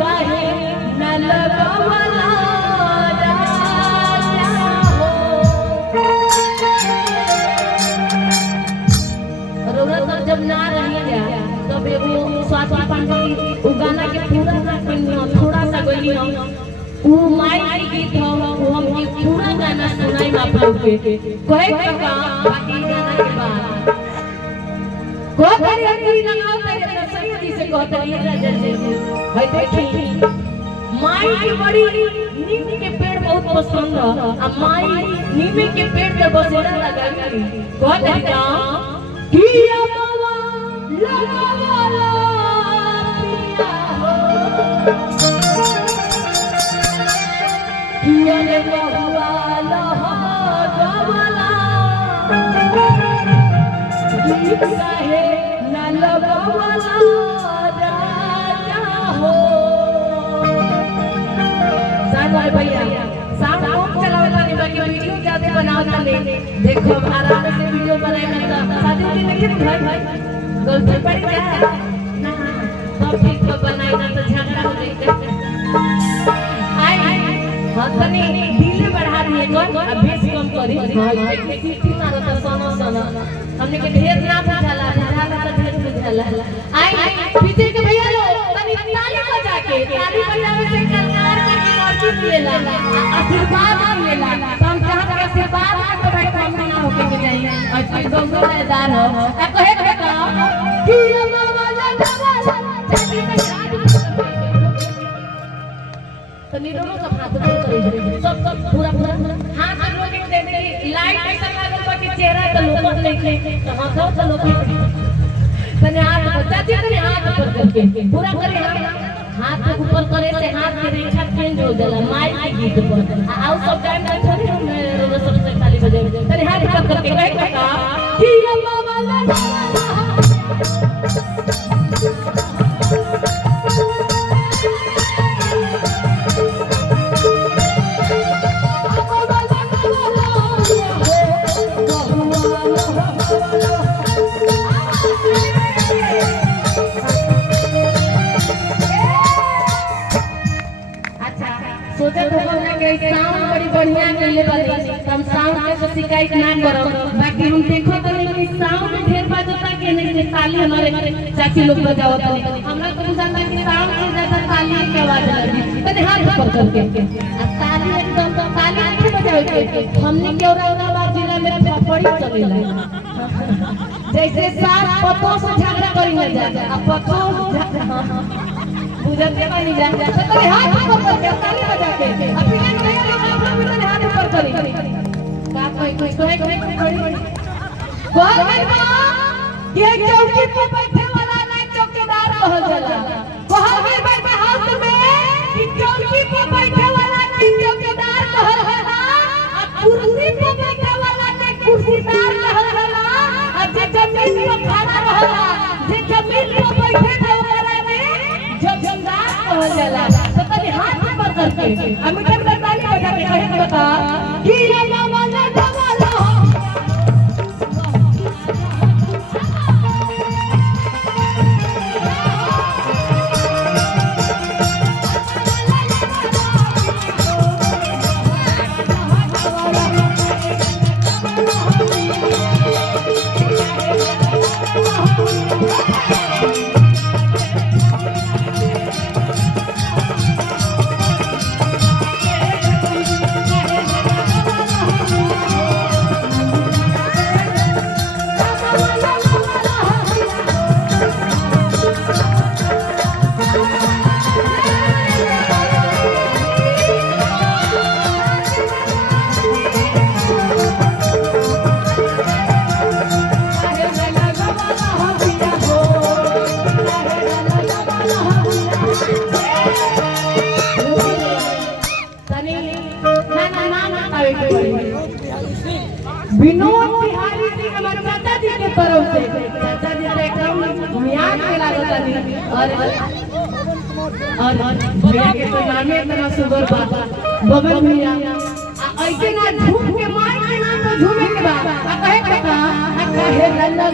काहे न लगवला राजा हो। रौनक जब ना रही तब एगो स्वाति पांडे उ गाना के पूरा ना थोड़ा सा गई उ माई गीत हो हम के पूरा गाना सुनाई आप लोग के कहे के का बाकी गाना के बाद को करे हरी लगाओ तेरे सही जी से कहते हैं राजा जी भाई देखी माई की बड़ी नीम के पेड़ बहुत पसंद है आ माई नीम के पेड़ पे बसेरा लगाई कहते हैं का कि अमवा लगावाला पिया हो किया ले बहुआ लहगवला की काहे न लगवला राजा हो। साथ भैया साउंड कम चलावला नहीं बाकी वीडियो ज्यादा बनावता नहीं देखो आराम से वीडियो बनाए में तो शादी के देखे भाई भाई गलती पड़ गया ना सब ठीक तो बनाई ना तो झगड़ा हो जाए हतनी दिल बढ़ा दिए कौन अभ्यास कम करी सीटी मारो तो सोना सोना हमने के ढेर ना बुझाला बुझाला तो ढेर बुझाला आई पीछे के भैया लो तनी ताली बजा के ताली बजावे से कलाकार के एनर्जी मिलेला आशीर्वाद मिलेला तो हम चाहत के आशीर्वाद के भाई कम ना होके के जाई आज दोनों मजेदार हो आ कहे का कि मामा लगावाला जाती में रात तो निरोनो का हाथ कर सब पूरा पूरा हाथ लोग दे दे लाइट ऐसा लागल बा कि चेहरा तो लोकत नहीं तो हाथ तो लोकत तने हाथ चाची तने हाथ ऊपर करके पूरा करे हाथ ऊपर करे से हाथ के रेखा चेंज हो जाला माई के गीत पर आओ सब टाइम में थोड़ी हम रोनो सबसे ताली बजाए तने हाथ ऊपर करके कहे का कि अम्मा वाला सोचे तो हमने के साउंड बड़ी बढ़िया कइले बानी हम साउंड के तो शिकायत ना करो बाकी हम देखो तो नहीं साउंड ढेर बजता के नहीं ताली हमारे चाची लोग बजावत हमरा तो बुझाता कि साउंड से ज्यादा ताली की आवाज लगी तने हाथ ऊपर करके आ ताली एकदम तो ताली नहीं बजावे के हमने के औरंगाबाद जिला में पपड़ी चलेला जैसे सास पतो से झगड़ा करी ना जा आ पतो पूजन के बानी जा तो तेरे हाथ ऊपर करके ताली बजा के अपने नहीं अपने अपने हाथ ऊपर करी का कोई कहे कोई बोल बा ये चौकी पे बैठे वाला नहीं चौकीदार कहल जाला कहल गई बात हाउस में कि चौकी पे बैठे वाला नहीं चौकीदार कहल जाला आ कुर्सी पे बैठे वाला नहीं कुर्सीदार कहल जाला आ जे जमीन पे खड़ा रहला जे जमीन पे बैठे वाला में जमींदार कहल जाला तो तनी हाथ ऊपर करके हम मीटर में ताली बजा के कहे बता कि ये मामा लगावाला विनोद बिहारी जी हमारे चाचा जी के तरफ से चाचा जी से एकदम म्यान के लागत आदि और भैया के तो नामे इतना सुगर बात बबन भैया ऐसे ना झूम के मार के नाम पे झूमे के बाद कहे लल्ला